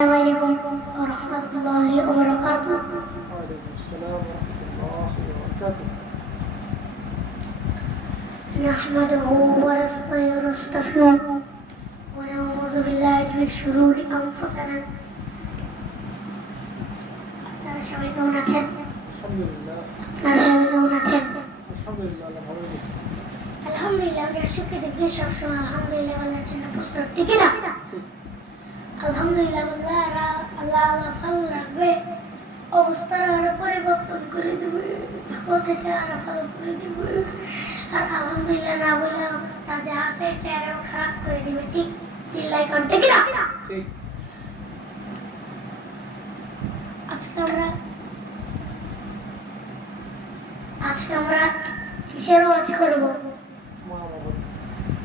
عليكم ورحمة الله وبركاته وعليكم السلام ورحمة الله وبركاته نحمده ونستعينه ونستغفره ونعوذ بالله من شرور أنفسنا আপনারা সবাই কেমন আছেন الحمد لله আপনারা সবাই কেমন আছেন الحمد لله আল্লাহ ভালো রেখেছে আলহামদুলিল্লাহ আমরা সুখে দেখি সবসময় আলহামদুলিল্লাহ বলার জন্য প্রস্তুত ঠিক না ঠিক আলহামদুলিল্লাহ আল্লাহ রা- আল্লাহ আল্লাহ ভালো রাখবে। অবস্থার আরও পরিবর্তন করে দেবে। ভালো থেকে আরও ভালো করে দেবে। আর আলহামদুলিল্লাহ না বলে অবস্থা যা আছে এটা আরও খারাপ করে দেবে? ঠিক চিল্লাই না? আজকে আমরা আজকে আমরা কিসের ওয়াজ করব?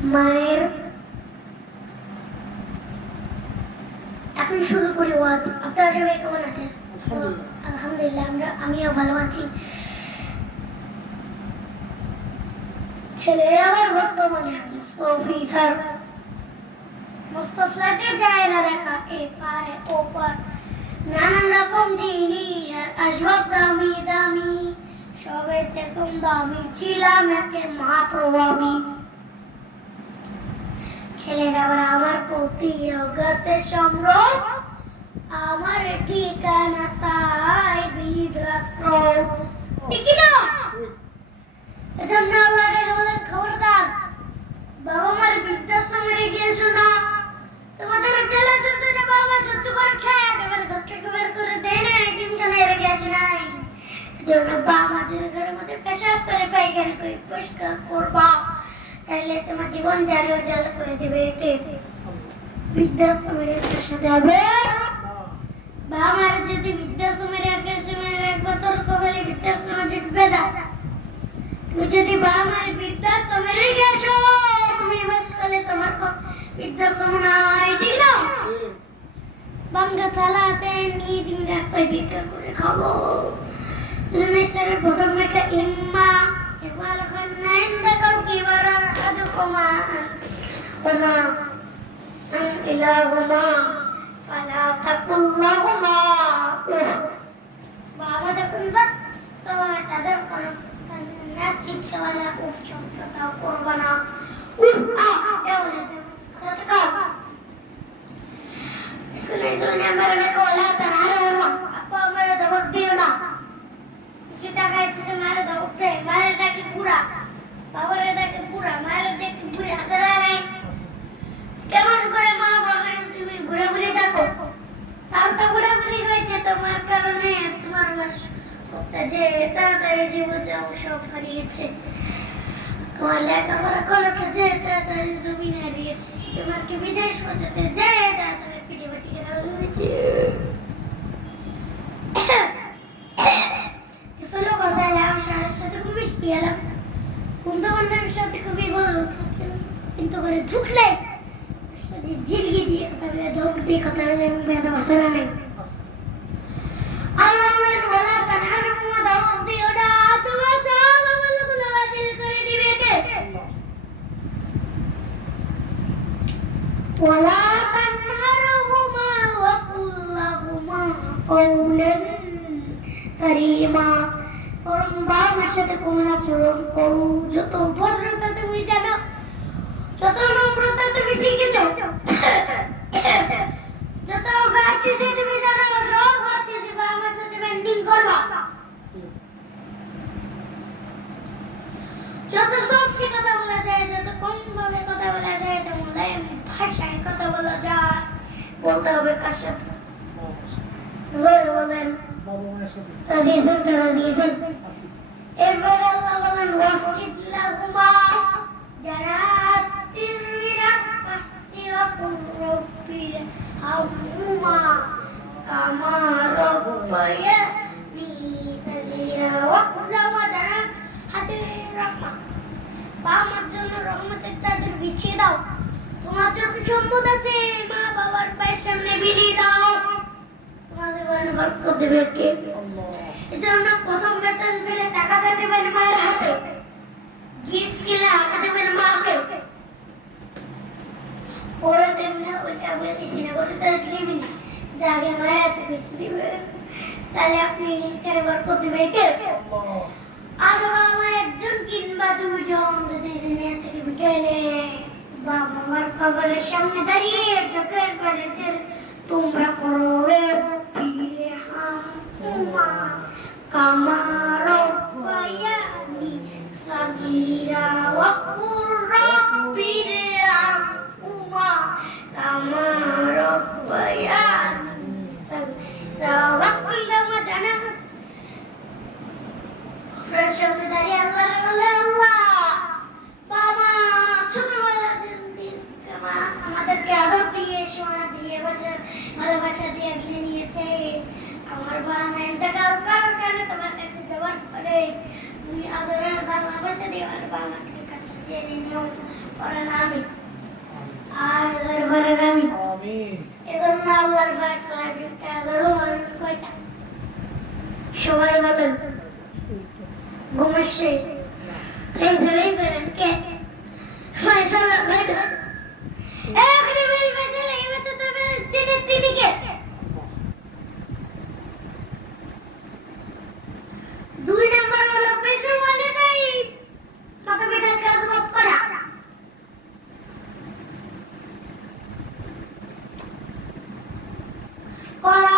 মায়ের এখন শুরু করি, ওয়াজ। আপনারা সবাই কেমন আছেন? আলহামদুলিল্লাহ, আমরা, আমিও ভালো আছি। আবার মস্ত যায় না দেখা, এ পারে, ও পার। নানান রকম জিনিস আসবাব দামি দামি। সবে দামি ছিলাম একে মাত্র আমি। ছেলেরা, আমার প্রতি অগতে সম্রোধ আমার ঠিকানা তাই বীররাষ্ট্র ঠিক না? এজন্য আল্লাহ বলেন খবরদার। বাবা মার বৃদ্ধাশ্রমে রেখে এসো না। তোমাদের জেলা যন্ত্রণা বাবা সহ্য করে খেয়ে একেবারে ঘর থেকে বের করে দেয় না একদিন কেন রেখে আসে নাই। এজন্য বাবা মা যদি ঘরের মধ্যে পেশাব করে পায়খানা করে পরিষ্কার করবা। তাহলে তোমার জীবন জারিও জাল করে দেবে কে বৃদ্ধাশ্রমে রেখে আসা যাবে বাবা মারা যদি বৃদ্ধাশ্রমের একের সময় একবার তর্ক বলে বৃদ্ধাশ্রমে জিতবে না। তুমি যদি বাবা মার বৃদ্ধাশ্রমে রেখে আসো তুমি বসকালে তোমার বৃদ্ধাশ্রম নাই ঠিক না বাঙ্গা থালাতে নিয়ে তুমি রাস্তায় ভিক্ষা করে খাব। জমিসের প্রথম মেকা ইম্মা কি বার আদু কমা ওনা আন ইলাহুমা ফালা তাকুল্লাহুমা উফ। বাবা যখন বাদ তো তাদের কোনো নাচ শিক্ষাওয়ালা উপ সম্প্রদায় করব না উফ আহ এ বলে দেবে কথা তো কও। শুনে শুনে আমার মেয়েকে বলা তার হারো আপা আমার ধমক দিও না কিছু টাকা ইচ্ছে মারে ধমক দেয় মায়ের ডাকে বুড়া বাবার ডাকে বুড়া মায়ের ডাকে বুড়ি হাজারা নাই আছে কেমন করে মা বাবার তুমি ঘুরে ঘুরে দেখো তাও তো ঘুরে ঘুরে হয়েছে তোমার কারণে তোমার মানুষ করতে যে তাড়াতাড়ি জীবন যাও সব তোমার লেখাপড়া করাতে যে তাড়াতাড়ি জমিন হারিয়েছে তোমার কি বিদেশ পৌঁছাতে যে তাড়াতাড়ি পাটি হয়েছে। কিন্তু দিয়ে কথা বলে ধোক দিয়ে কথা বলে মশলা নেই আছে আল্লাহর ওয়ালা তানহারুকুমা দাওয়াত দিও না তোমার সব আমলগুলো বাতিল করে দিবে কে আল্লাহ ওয়ালা তানহারুকুমা ওয়া কুল্লাহুমা কওলান কারীমা বরং বাবার সাথে কোমল আচরণ করো যত ভদ্রতা তুমি জানো যত নম্রতা তুমি শিখেছো যত গাছিতে তুমি জানো সব গাছিতে আমার সাথে ব্যান্ডিং করবা ঠিক যত সত্যি কথা বলা যায় যত কম ভাবে কথা বলা যায় তো মোলায়েম ভাষায় কথা বলা বলতে হবে কার সাথে? জোরে বলেন। এরপরে আল্লাহ বলেন ওয়াসিদ লাহুমা, যারা কামা রব্বায়ানি সাজিরা ওয়া কুল্লামা যারা হাতের রাখা বা জন্য রহমতের তাদের বিছিয়ে দাও। তোমার যত সম্পদ আছে মা বাবার পায়ের সামনে বিলিয়ে দাও। তোমাদের বরণ বরকত দেবে কে? এজন্য প্রথম বেতন পেলে টাকাটা দেবেন মায়ের হাতে। গিফট কিনে হাতে দেবেন মাকে। পরে দেবেন ওইটা বলতেছি না বলে তো দিবি আগে মায়ের হাতে খুশি দিবে। তাহলে আপনি কেন বরকত দিবে কে? আগে বাবা একজন কিংবা দুজন যদি দুনিয়া থেকে বিদায় নেয়। বাবা আমার কবরের সামনে দাঁড়িয়ে চোখের পানি ছেড়ে, তোমরা পড়ো ফিরে হাম কামার পায়ানি সাগিরা ওয়াকুর রব্বিরে হাম উমা কামার পায়ানি সাগিরা ওয়াকুর জানা সামনে দাঁড়িয়ে আল্লাহ বলে আল্লাহ বাবা ছোটবেলা থেকে আমা- আমাদেরকে আদর দিয়ে সোনা দিয়ে বাসা ভালোবাসা দিয়ে আগলে নিয়েছে। আমার বাবা মা ইন্তেকাল করার কারণে তোমার কাছে যাওয়ার পরে তুমি আদরের ভালোবাসা দিয়ে আমার বাবা মাকে কাছে দিয়ে নিও। করেন আমি আর আদর করেন আমি এজন্য আল্লাহর ফয়সালা দিতে আদরও করেন কয়টা সবাই বলেন ঘুমাচ্ছে এই ধরেই ফেরেন কে ফয়সালা এখনি বলি ফয়সালা এবার তো তবে তিনি তিনি কে দুই নম্বর হলো বেদন বলে নাই মাথা পিঠার কাজ মত করা করা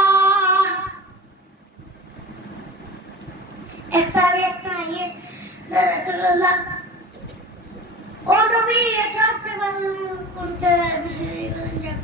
এক সাহাবী আসলেন ইয়ে ইয়া রাসূলুল্লাহ ও নবী সবচেয়ে ভালো কোনটা বিষয় বলেন সবচেয়ে ভালো আমার তিনটা দরকার কয়টা চিন্তা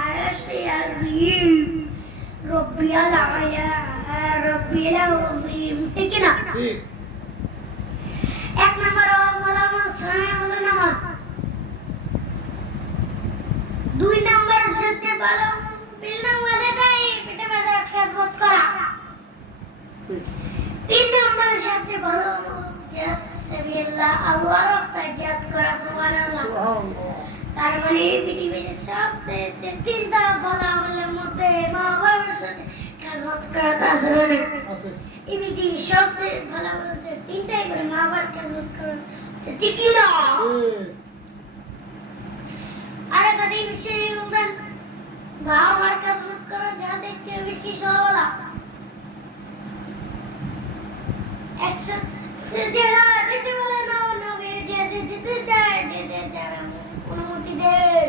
আরশে আজিম রব্বিয়াল আয়া রব্বিয়াল আজিম ঠিক না এক নম্বর বলা আমার সময় বলে নামাজ দুই নম্বর সবচেয়ে ভালো বিল্ডিং বাজে দেয় পিতা মাতার খেদমত করা তিন নম্বর সবচেয়ে ভালো জিহাদ সাবিল্লাহ আল্লাহর রাস্তায় জিহাদ করা সুবহানাল্লাহ সুবহানাল্লাহ তার মানে পৃথিবীতে সবচেয়ে তিনটা ভালো আমলের মধ্যে মা বাবার সাথে খেদমত করা তা আছে না? এই পৃথিবীর সবচেয়ে ভালো আমল হচ্ছে তিনটাই করে মা বাবার খেদমত করা হচ্ছে ঠিক আর একটা দিন সে বলতেন বাবা মার খেদমত করা যা দেখছে বেশি সহবলা একশো যে যারা দেশে বলে না নবী যেতে চায় যে যে যারা অনুমতি দেন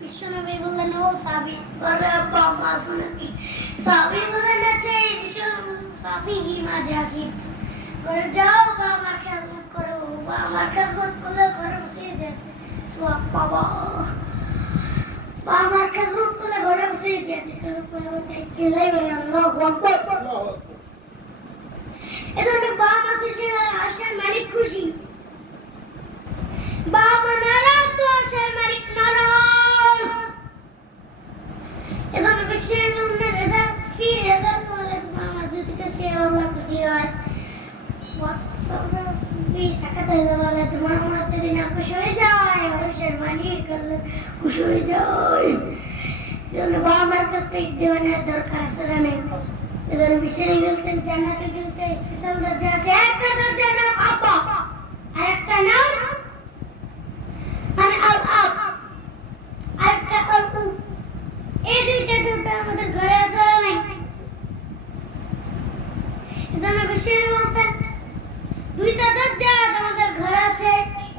বিশ্বনবী বললেন ও সাবি ঘরে আব্বা মা শুনে সাবি বললেন আছে বিশ্ব সাফি হিমা ঘরে যাও বা আমার করো বা আমার করলে ঘরে বসিয়ে সোয়াব বাবা। বা আমার খেদমত করলে ঘরে বসিয়ে যেতে সোয়াব ছেলে বলে আল্লাহ আকবার। এজন্য বাবা খুশি মালিক খুশি। বাবা মার কাছ থেকে দেওয়ানোর দরকার আছে না নেই। এদের বিষয় বলতেন জান্নাতে যেতে স্পেশাল দরজা আছে। একটা দরজা নাম আব্বা আর একটা নাম মানে আল আব আর একটা আল উ এই দুইটা দরজা আমাদের ঘরে আছে না নাই এদের বিষয় বলতেন দুইটা দরজা আমাদের ঘরে আছে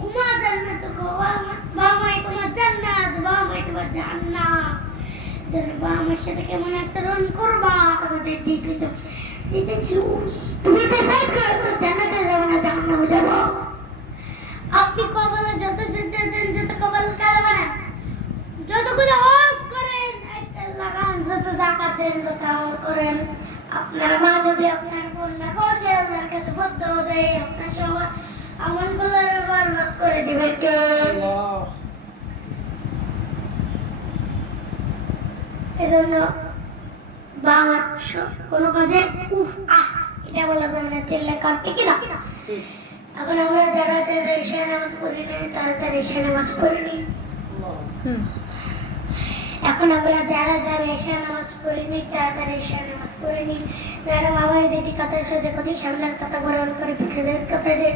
উমা জান্নাত গো বাবা মাই তোমার জান্নাত বাবা মাই তোমার আমার সাথে কেমন আচরণ করবা? তোমাদের ডিসিশন তুমি ডিসাইড করো তুমি জান্নাতে যাব না, জাহান্নামে যাব? আপনি কপালে যত সিদ্ধ দেন যত কপাল কালো বানান যতগুলো হজ করেন লাগান, যত জাকাত দেন, যত আমল করেন, আপনার মা যদি আপনার না করছে, আল্লাহর কাছে বদ্ধ দেয়, আপনার সবার আমলগুলোর বরবাদ করে দিবে কে? আল্লাহ। এজন্য বা আমার কোনো কাজে উফ আহ এটা বলা যাবে না চেল্লে কাঁদতে কিনা ঠিক এখন আমরা যারা যারা এশা নামাজ পড়ি না তারা তারা এশা নামাজ পড়ি নি হুম। এখন আমরা যারা যারা এশা নামাজ পড়ি নি তারা তারা এশা নামাজ পড়ি নি যারা বাবা দিদি কথার সাথে কথা সামনের কথা গ্রহণ করে পিছনের কথা যে